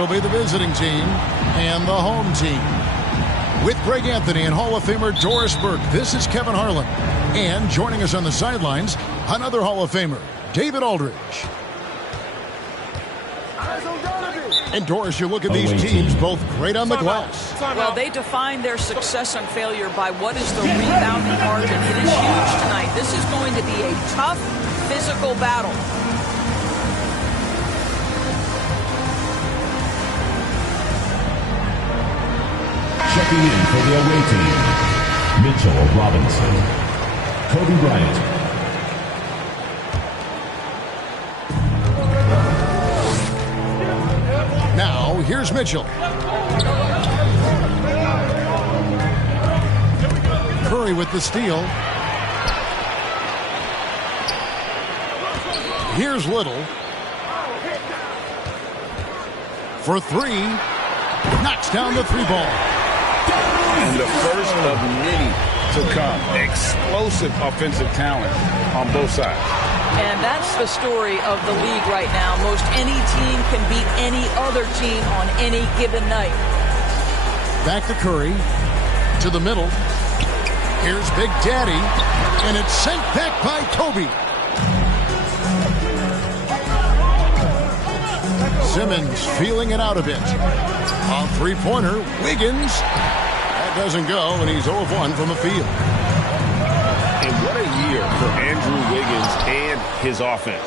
It'll be the visiting team and the home team. With Greg Anthony and Hall of Famer Doris Burke, this is Kevin Harlan. And joining us on the sidelines, another Hall of Famer, David Aldridge. And Doris, you look at these teams, both great on the glass. Well, they define their success and failure by what is the rebounding margin. It is huge tonight. This is going to be a tough, physical battle. Checking in for the away team, Mitchell Robinson, Kobe Bryant. Now, here's Mitchell. Curry with the steal. Here's Little. For three. Knocks down the three ball. And the first of many to come. Explosive offensive talent on both sides. And that's the story of the league right now. Most any team can beat any other team on any given night. Back to Curry. To the middle. Here's Big Daddy. And it's sent back by Kobe. Simmons feeling it out a bit. On three-pointer, Wiggins. That doesn't go, and he's 0 of 1 from the field. And what a year for Andrew Wiggins and his offense.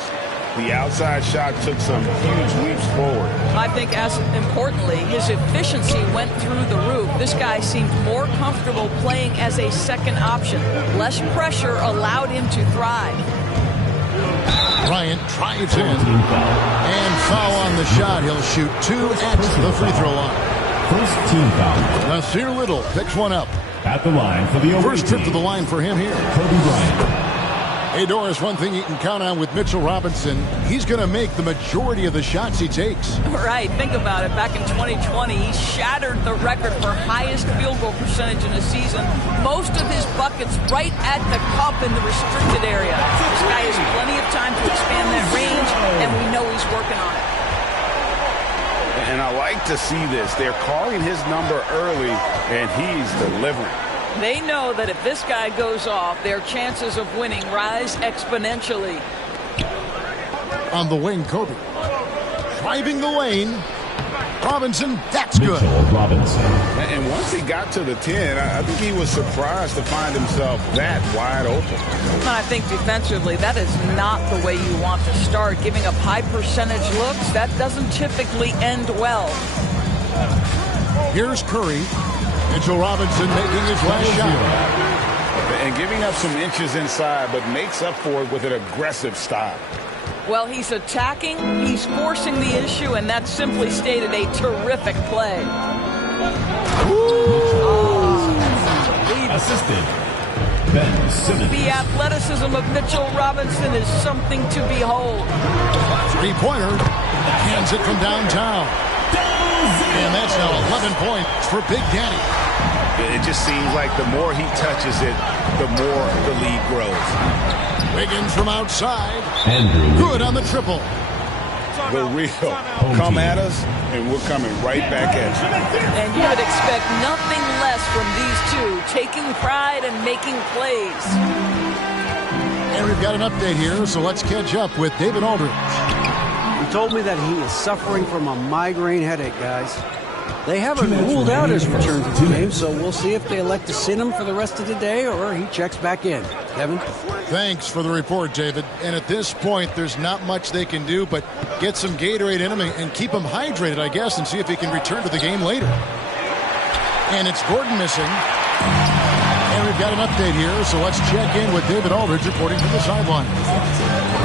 The outside shot took some huge leaps forward. I think as importantly, his efficiency went through the roof. This guy seemed more comfortable playing as a second option. Less pressure allowed him to thrive. Bryant drives in. And foul on the shot. He'll shoot 2 at the free throw line. First team foul. Nasir Little picks one up. At the line for the away First trip team, to the line for him here. Kobe Bryant. Hey, Doris, one thing you can count on with Mitchell Robinson, he's going to make the majority of the shots he takes. Right, think about it. Back in 2020, he shattered the record for highest field goal percentage in a season. Most of his buckets right at the cup in the restricted area. This guy has plenty of time to expand that range, and we know he's working on it. And I like to see this. They're calling his number early, and he's delivering. They know that if this guy goes off, their chances of winning rise exponentially. On the wing, Kobe. Driving the lane. Robinson, that's good. Mitchell Robinson. And once he got to the 10, I think he was surprised to find himself that wide open. And I think defensively, that is not the way you want to start. Giving up high percentage looks, that doesn't typically end well. Here's Curry. Mitchell Robinson making his last shot. And giving up some inches inside, but makes up for it with an aggressive style. Well, he's attacking, he's forcing the issue, and that's simply stated a terrific play. Assistant, Ben Simmons. The athleticism of Mitchell Robinson is something to behold. Three-pointer. Hands it from downtown. And that's now 11 points for Big Daddy. It just seems like the more he touches it, the more the lead grows. Wiggins from outside. Andrew Good on the triple. The real come at us, and we're coming right back at you. And you would expect nothing less from these two, taking pride and making plays. And we've got an update here, so let's catch up with David Aldridge. He told me that he is suffering from a migraine headache, guys. They haven't ruled out his return to the game, so we'll see if they elect to sit him for the rest of the day or he checks back in. Kevin? Thanks for the report, David. And at this point, there's not much they can do but get some Gatorade in him and keep him hydrated, I guess, and see if he can return to the game later. And it's Gordon missing. And we've got an update here, so let's check in with David Aldridge reporting from the sideline.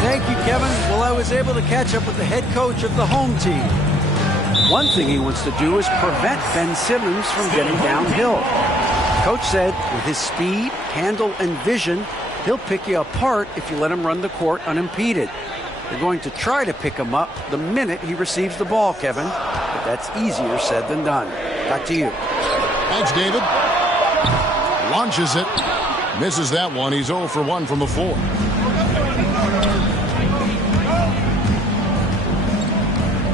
Thank you, Kevin. Well, I was able to catch up with the head coach of the home team. One thing he wants to do is prevent Ben Simmons from getting downhill. Coach said with his speed, handle, and vision, he'll pick you apart if you let him run the court unimpeded. They're going to try to pick him up the minute he receives the ball, Kevin. But that's easier said than done. Back to you. Thanks, David. Launches it. Misses that one. He's 0 for 1 from the floor.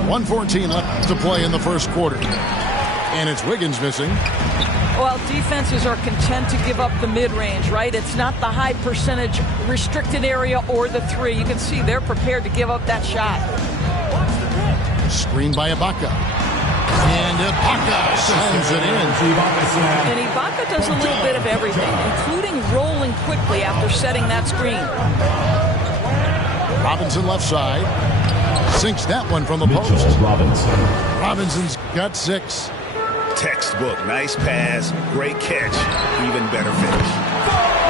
.114 left. left to play in the first quarter. And it's Wiggins missing. Well, defenses are content to give up the mid-range, right? It's not the high percentage restricted area or the three. You can see they're prepared to give up that shot. Screen by Ibaka. And Ibaka sends it in. And Ibaka does a little bit of everything, including rolling quickly after setting that screen. Robinson left side. Sinks that one from the Mitchell post. Robinson. Robinson's got 6. Textbook. Nice pass. Great catch. Even better finish.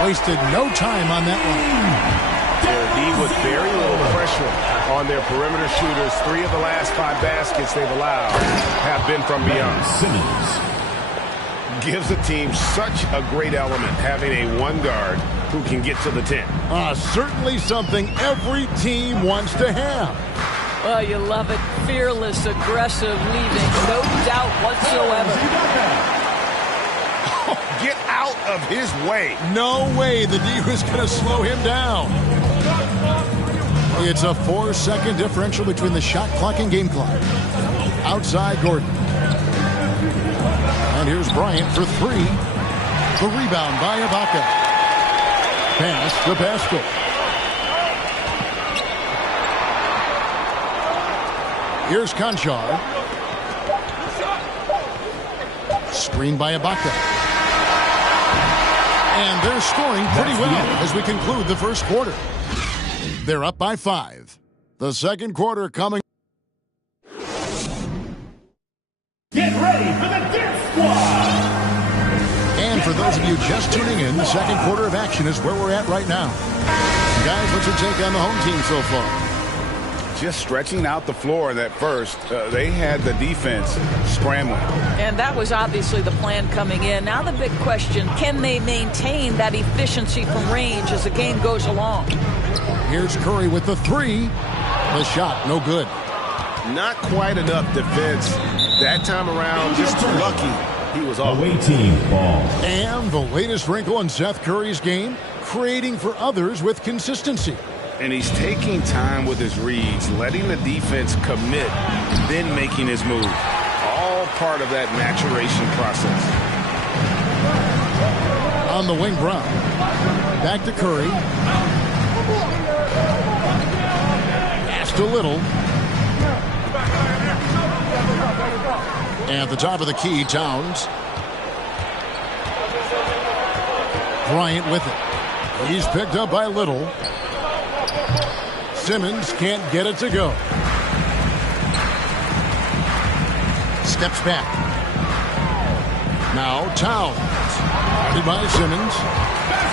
Wasted no time on that one. Their D with very little pressure on their perimeter shooters. 3 of the last 5 baskets they've allowed have been from beyond. Simmons. Gives the team such a great element having a one guard who can get to the 10. Certainly something every team wants to have. Well, you love it. Fearless, aggressive, leaving. No doubt whatsoever. Get out of his way. No way the D was going to slow him down. It's a 4-second differential between the shot clock and game clock. Outside Gordon. And here's Bryant for 3. The rebound by Ibaka. Pass to Pascal. Here's Conchar. Screen by Ibaka. And they're scoring pretty well as we conclude the first quarter. They're up by 5. The second quarter coming. Get ready for the Dip Squad! And for those of you just tuning in, the second quarter of action is where we're at right now. Guys, what's your take on the home team so far? Just stretching out the floor in that first. They had the defense scrambling. And that was obviously the plan coming in. Now the big question, can they maintain that efficiency from range as the game goes along? Here's Curry with the 3. The shot, no good. Not quite enough defense. That time around, just lucky he was off. Away team ball. And the latest wrinkle in Seth Curry's game, creating for others with consistency. And he's taking time with his reads, letting the defense commit, then making his move. All part of that maturation process. On the wing, Brown. Back to Curry. Passed a little. At the top of the key, Towns. Bryant with it. He's picked up by Little. Simmons can't get it to go. Steps back. Now Towns. Guarded by Simmons.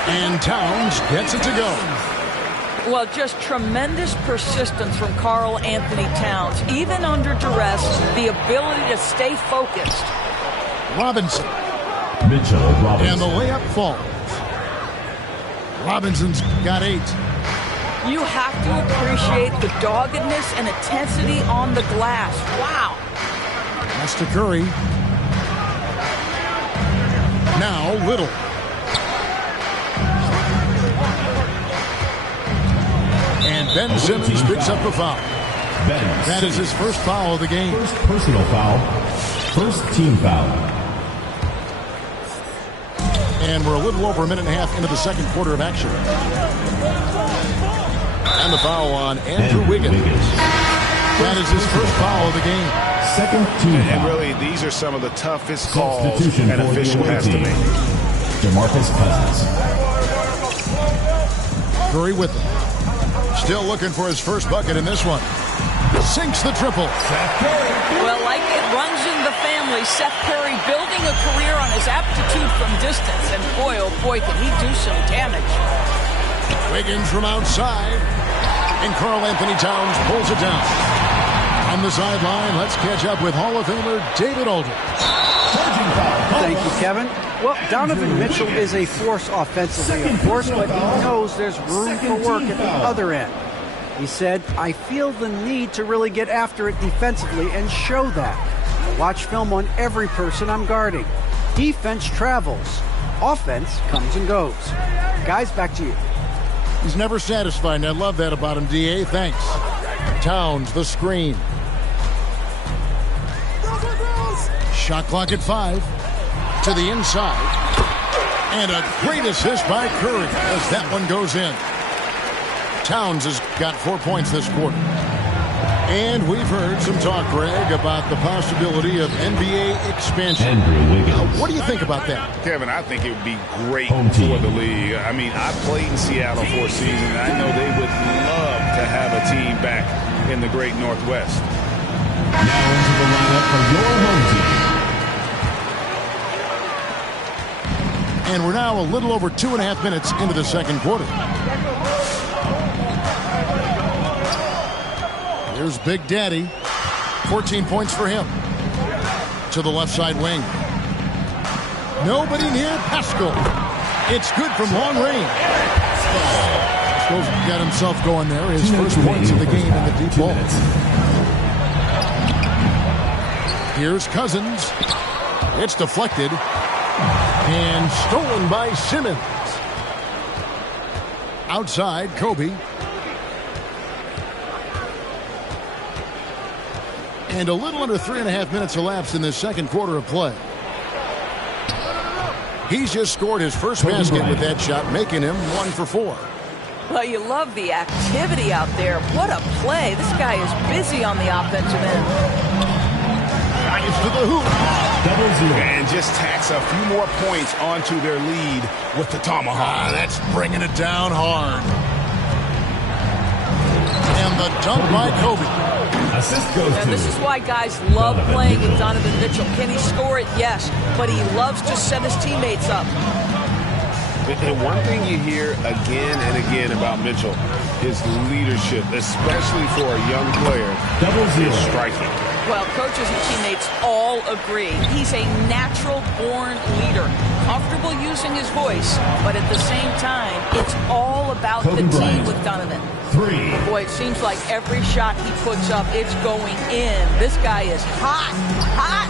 And Towns gets it to go. Well, just tremendous persistence from Karl Anthony Towns. Even under duress, the ability to stay focused. Robinson. Mitchell Robinson. And the layup falls. Robinson's got 8. You have to appreciate the doggedness and intensity on the glass. Wow. That's to Curry. Now Little. And Ben Simmons picks up the foul. That is his first foul of the game. First personal foul. First team foul. And we're a little over a minute and a half into the second quarter of action. And the foul on Andrew Wiggins. That is his first foul of the game. Second team foul. And really, these are some of the toughest calls Substitution an for the official away has to team. make. DeMarcus Cousins. Curry with it. Still looking for his first bucket in this one. Sinks the triple. Well, like it runs in the family, Seth Curry building a career on his aptitude from distance. And boy, oh boy, can he do some damage. Wiggins from outside. And Karl Anthony Towns pulls it down. On the sideline, let's catch up with Hall of Famer David Aldridge. Thank you, Kevin. Well, Donovan Mitchell is a force offensively, of course, but he knows there's room for work at the other end. He said, I feel the need to really get after it defensively and show that. I watch film on every person I'm guarding. Defense travels. Offense comes and goes. Guys, back to you. He's never satisfied, and I love that about him, D.A. Thanks. Towns, the screen. Shot clock at 5. To the inside. And a great assist by Curry as that one goes in. Towns has got 4 points this quarter. And we've heard some talk, Greg, about the possibility of NBA expansion. Andrew Wiggins. What do you think about that? Kevin, I think it would be great for the league. I mean, I played in Seattle for a season, and I know they would love to have a team back in the great Northwest. Now into the lineup for your home team. And we're now a little over 2.5 minutes into the second quarter. Here's Big Daddy. 14 points for him. To the left side wing. Nobody near Pascal. It's good from long range. Pascal's got himself going there. His first points of the game in the deep ball. Here's Cousins. It's deflected. And stolen by Simmons. Outside, Kobe. And a little under 3.5 minutes elapsed in this second quarter of play. He's just scored his first basket with that shot, making him 1 for 4. Well, you love the activity out there. What a play. This guy is busy on the offensive end. Drives to the hoop. And just tacks a few more points onto their lead with the tomahawk. That's bringing it down hard. And the dunk by Kobe. Assist goes and this is why guys love playing with Donovan Mitchell. Can he score it? Yes. But he loves to set his teammates up. And one thing you hear again and again about Mitchell is leadership, especially for a young player. Is striking. Well, coaches and teammates all agree. He's a natural-born leader, comfortable using his voice, but at the same time, it's all about the team with Donovan. 3. Boy, it seems like every shot he puts up, it's going in. This guy is hot, hot.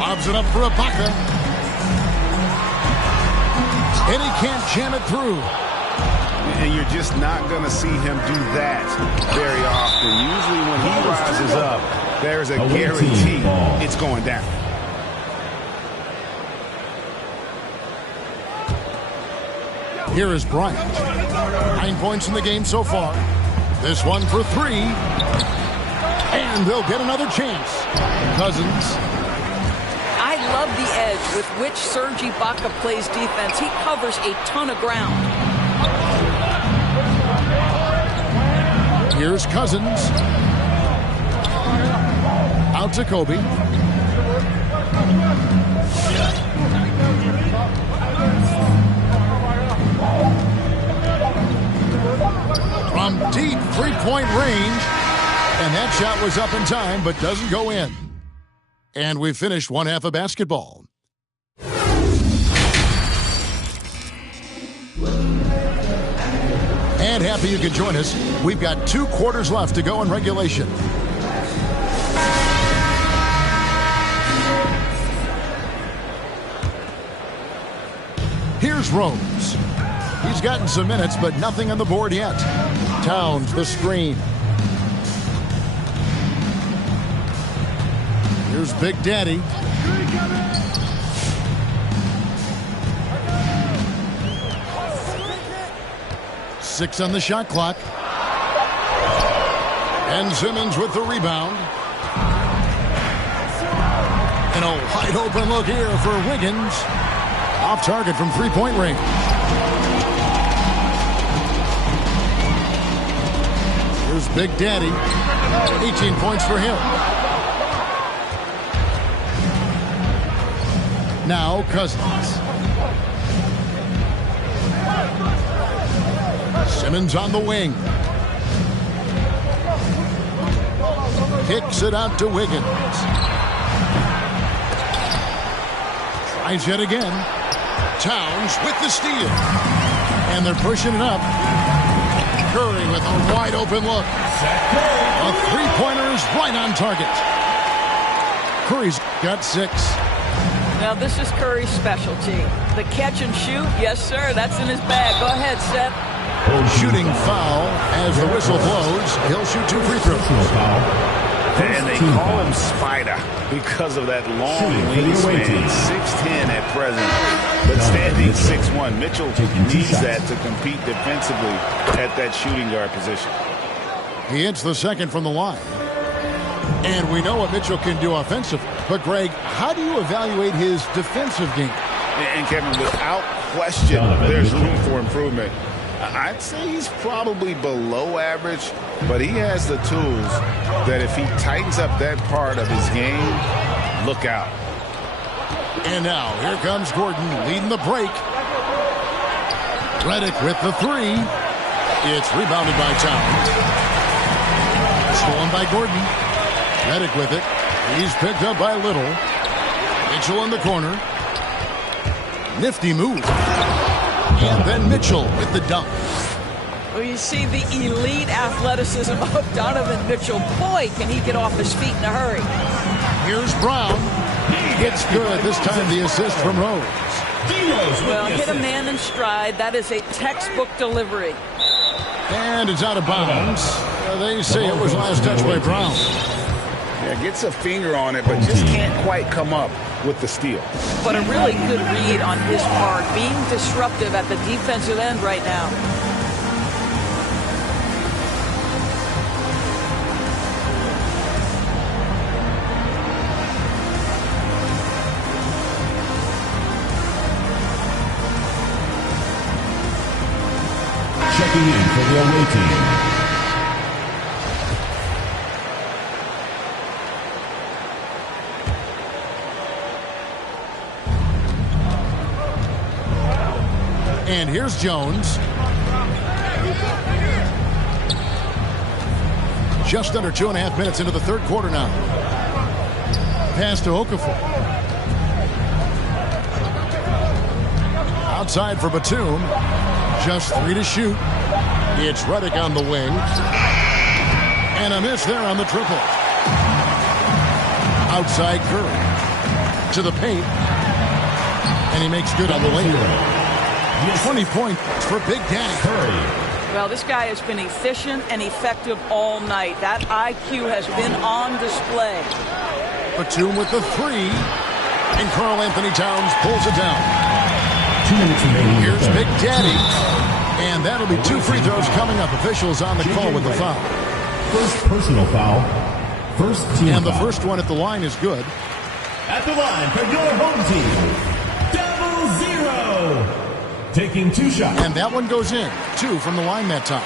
Lobs it up for Ibaka. And he can't jam it through. And you're just not going to see him do that very often. Usually when he rises up, there's a guarantee it's going down. Here is Bryant. 9 points in the game so far. This one for 3. And they'll get another chance. Cousins. I love the edge with which Serge Ibaka plays defense. He covers a ton of ground. Here's Cousins. Out to Kobe. From deep three-point range. And that shot was up in time, but doesn't go in. And we've finished one half of basketball. And happy you could join us. We've got 2 quarters left to go in regulation. Here's Rose. He's gotten some minutes, but nothing on the board yet. Towns, the screen. Here's Big Daddy. Six on the shot clock. And Simmons with the rebound. And a wide open look here for Wiggins. Off target from three-point range. Here's Big Daddy. 18 points for him. Now Cousins. Simmons on the wing. Kicks it out to Wiggins. Tries yet again. Towns with the steal. And they're pushing it up. Curry with a wide open look. A three-pointer is right on target. Curry's got 6. Now this is Curry's specialty. The catch and shoot, yes sir, that's in his bag. Go ahead, Seth. Shooting foul as the whistle blows. He'll shoot 2 free throws. And they call him Spider because of that long wingspan, 6'10" at present, but standing 6'1". Mitchell needs that to compete defensively at that shooting guard position. He hits the second from the line. And we know what Mitchell can do offensively. But, Greg, how do you evaluate his defensive game? And, Kevin, without question, there's room for improvement. I'd say he's probably below average, but he has the tools that if he tightens up that part of his game, look out. And now, here comes Gordon leading the break. Redick with the three. It's rebounded by Towns. Stolen by Gordon. Redick with it. He's picked up by Little. Mitchell in the corner. Nifty move. And then Mitchell with the dunk. Well, you see the elite athleticism of Donovan Mitchell. Boy, can he get off his feet in a hurry. Here's Brown. It's good. This time the assist from Rose. Well, hit a man in stride. That is a textbook delivery. And it's out of bounds. They say it was last touch by Brown. Yeah, gets a finger on it, but just can't quite come up with the steal. But a really good read on his part, being disruptive at the defensive end right now. Checking in for the away team. And here's Jones. Just under 2.5 minutes into the third quarter now. Pass to Okafor. Outside for Batum. Just 3 to shoot. It's Redick on the wing. And a miss there on the triple. Outside Curry. To the paint. And he makes good on the layup. 20 points for Big Daddy Curry. Well, this guy has been efficient and effective all night. That IQ has been on display. Batum with the three. And Karl Anthony Towns pulls it down. 2 minutes remaining. Here's Big Daddy. And that'll be 2 free throws coming up. Officials on the call with the foul. First personal foul. First team And the foul. first one at the line is good. At the line for your home team. 0-0. Taking 2 shots. And that one goes in. 2 from the line that time.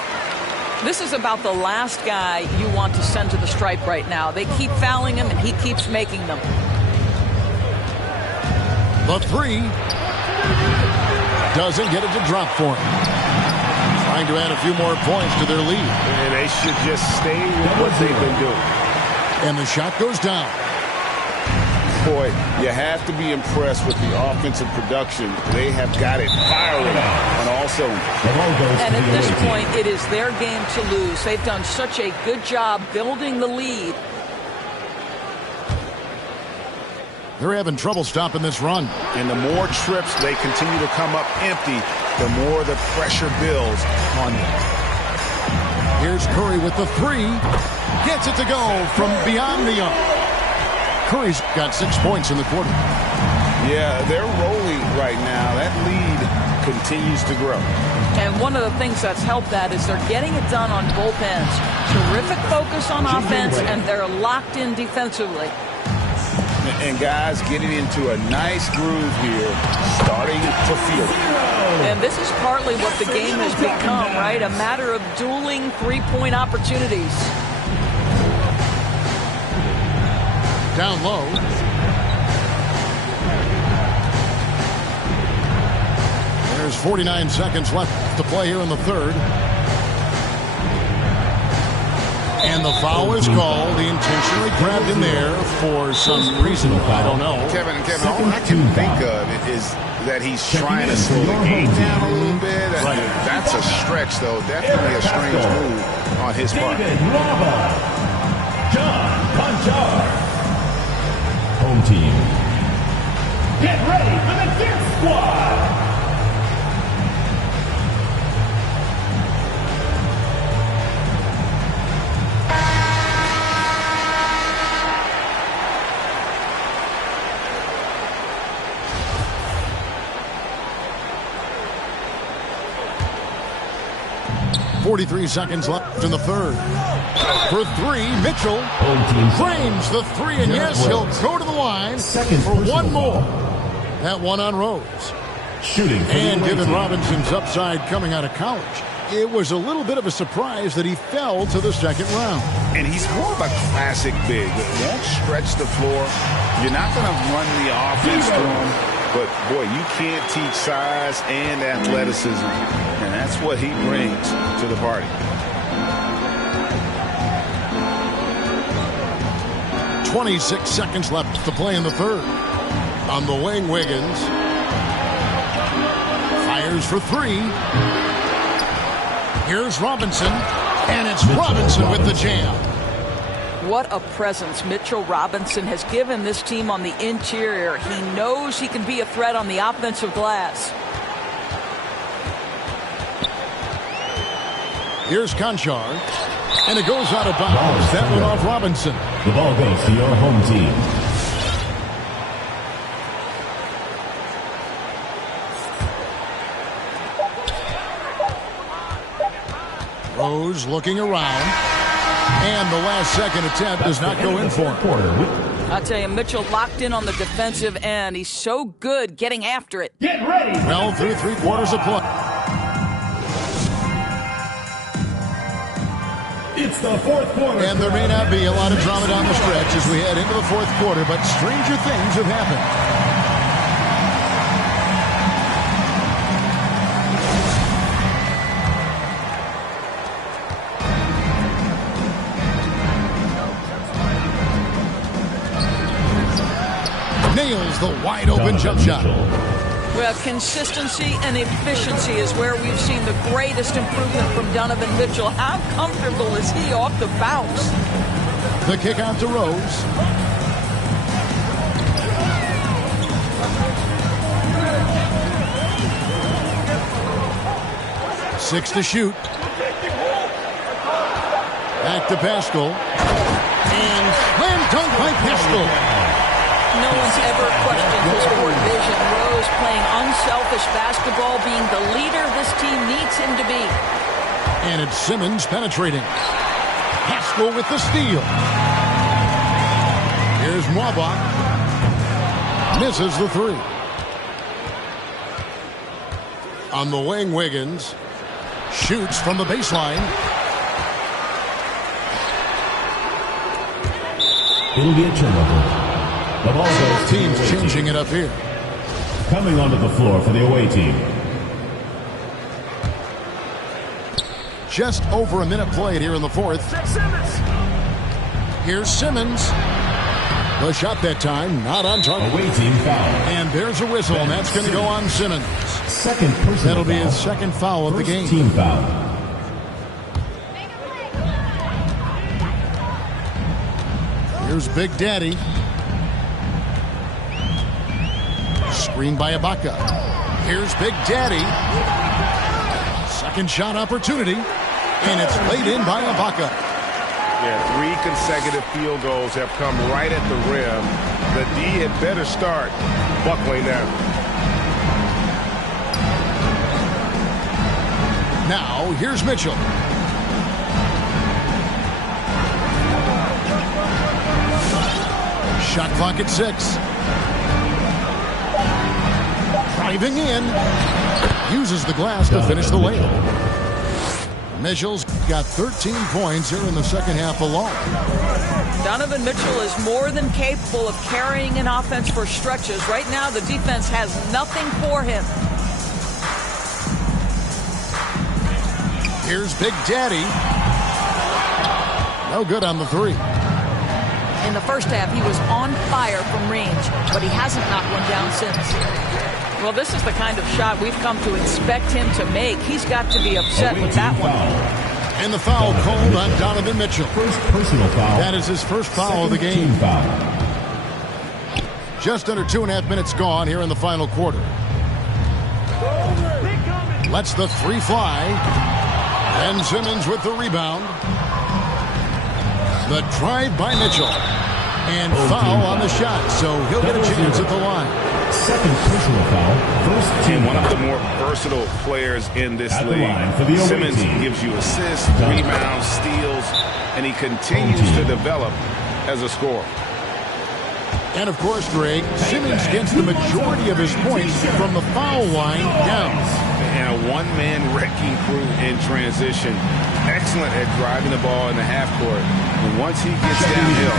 This is about the last guy you want to send to the stripe right now. They keep fouling him, and he keeps making them. The three doesn't get it to drop for him. Trying to add a few more points to their lead. And they should just stay with what they've been doing. And the shot goes down. Boy, you have to be impressed with the offensive production. They have got it firing on all cylinders. And at this point, it is their game to lose. They've done such a good job building the lead. They're having trouble stopping this run. And the more trips they continue to come up empty, the more the pressure builds on them. Here's Curry with the three. Gets it to go from beyond the arc. Curry's got 6 points in the quarter. Yeah, they're rolling right now. That lead continues to grow. And one of the things that's helped that is they're getting it done on both ends. Terrific focus on offense, and they're locked in defensively. And guys getting into a nice groove here, starting to feel it. And this is partly what the game has become, right? A matter of dueling three-point opportunities. Down low. There's 49 seconds left to play here in the third. And the foul is called. He intentionally grabbed him there for some reason. I don't know. Kevin, all I can think of is that he's trying to slow the game down a little bit. That's a stretch, though. Definitely a strange move on his part. John Conchar. Home team. Get ready for the Dirt Squad. 43 seconds left in the third. For three, Mitchell frames the three, and yes, he'll go to the line for one more. That one on Rose. Shooting and given Robinson's upside coming out of college, it was a little bit of a surprise that he fell to the second round. And he's more of a classic big that won't stretch the floor. You're not going to run the offense through him, but boy, you can't teach size and athleticism, and that's what he brings to the party. 26 seconds left to play in the third. On the wing, Wiggins fires for three. Here's Robinson, and it's Robinson with the jam. What a presence Mitchell Robinson has given this team on the interior. He knows he can be a threat on the offensive glass. Here's Conchar, and it goes out of bounds. That one off Robinson. The ball goes to your home team. Rose looking around, and the last second attempt does not go in for him. I'll tell you, Mitchell locked in on the defensive end. He's so good getting after it. Get ready. Well through three-quarters of play. It's the fourth quarter. And there may not be a lot of drama down the stretch as we head into the fourth quarter, but stranger things have happened. Nails the wide-open jump shot. Well, consistency and efficiency is where we've seen the greatest improvement from Donovan Mitchell. How comfortable is he off the bounce? The kick out to Rose. Six to shoot. Back to Pascal. And slam dunk by Pascal. No one's ever questioned his court vision. Rose playing unselfish basketball, being the leader this team needs him to be. And it's Simmons penetrating. Pascal with the steal. Here's Mwabak. Misses the three. On the wing, Wiggins shoots from the baseline. It'll be a turnover. The ball goes teams changing it up here. Coming onto the floor for the away team. Just over a minute played here in the fourth. Here's Simmons. The shot that time, not on target. Away team foul. And there's a whistle, and that's going to go on Simmons. Second personal That'll be foul. his second foul of the game. Team foul. Here's Big Daddy. Screen by Ibaka. Here's Big Daddy. Second shot opportunity. And it's laid in by Ibaka. Yeah, 3 consecutive field goals have come right at the rim. The D had better start buckling now. Now, here's Mitchell. Shot clock at 6. Driving in. Uses the glass to finish the layup. Mitchell's got 13 points here in the second half alone. Donovan Mitchell is more than capable of carrying an offense for stretches. Right now, the defense has nothing for him. Here's Big Daddy. No good on the three. In the first half, he was on fire from range, but he hasn't knocked one down since. Well, this is the kind of shot we've come to expect him to make. He's got to be upset with that one. And the foul called on Donovan Mitchell. First personal foul. That is his first foul of the game. Foul. Just under 2.5 minutes gone here in the final quarter. Lets the three fly. And Simmons with the rebound. The drive by Mitchell. And foul on the shot, so he'll get a chance at the line. second personal foul, first team And one of the foul. more versatile players in this At the line for the league. away Simmons team. gives you assists, Donovan. rebounds, steals, and he continues to develop as a scorer. And of course, Greg, Simmons gets the majority of his points from the foul line down. And a one-man wrecking crew in transition. Excellent at driving the ball in the half court. And once he gets downhill,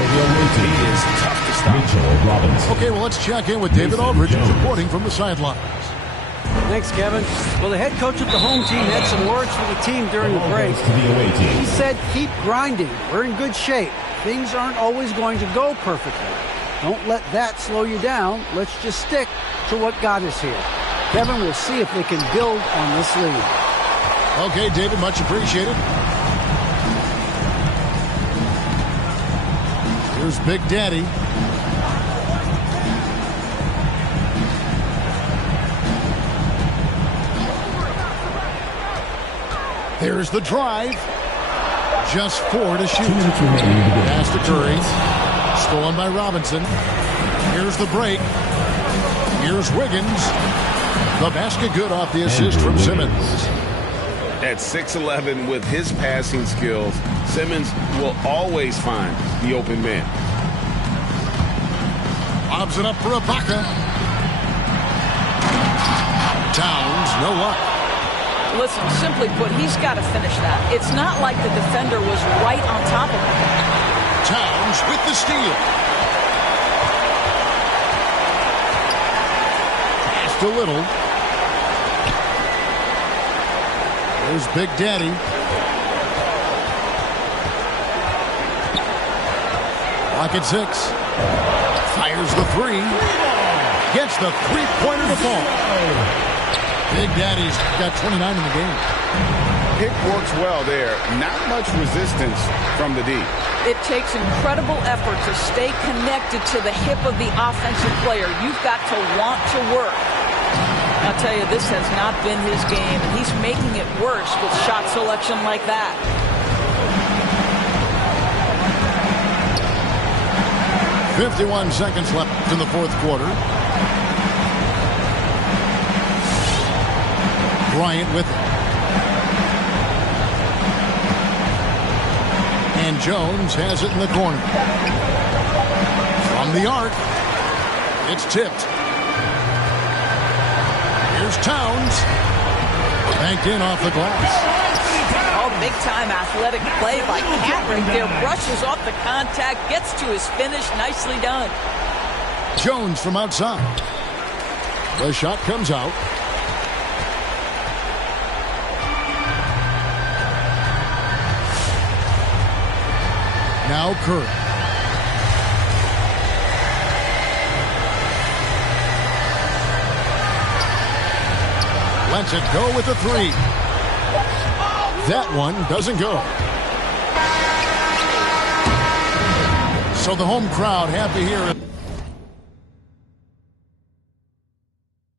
he is tough to stop. Mitchell Robinson. Okay, well, let's check in with David Aldridge, who's reporting from the sidelines. Thanks, Kevin. Well, the head coach of the home team had some words for the team during the break. To the away He team. said, keep grinding. We're in good shape. Things aren't always going to go perfectly. Don't let that slow you down. Let's just stick to what got us here. Kevin, we'll see if they can build on this lead. Okay, David, much appreciated. Here's Big Daddy. There's the drive. Just 4 to shoot. 2 minutes remaining in the game. Pass to Curry. Stolen by Robinson. Here's the break. Here's Wiggins. The basket good off the assist from Simmons. At 6'11", with his passing skills, Simmons will always find the open man. Lobs it up for Ibaka. Towns, no luck. Listen, simply put, he's got to finish that. It's not like the defender was right on top of him. Towns with the steal. Passed a little. There's Big Daddy. Clock at 6. Fires the 3. Gets the three-pointer to fall. Big Daddy's got 29 in the game. Pick works well there. Not much resistance from the D. It takes incredible effort to stay connected to the hip of the offensive player. You've got to want to work. I'll tell you, this has not been his game, and he's making it worse with shot selection like that. .51 seconds left in the fourth quarter. Bryant with it. And Jones has it in the corner. From the arc. It's tipped. Here's Towns. Banked in off the glass. Oh, big-time athletic play by Cat right there. Brushes off the contact, gets to his finish. Nicely done. Jones from outside. The shot comes out. Now Curry. Lets it go with a 3. That one doesn't go. So the home crowd happy here.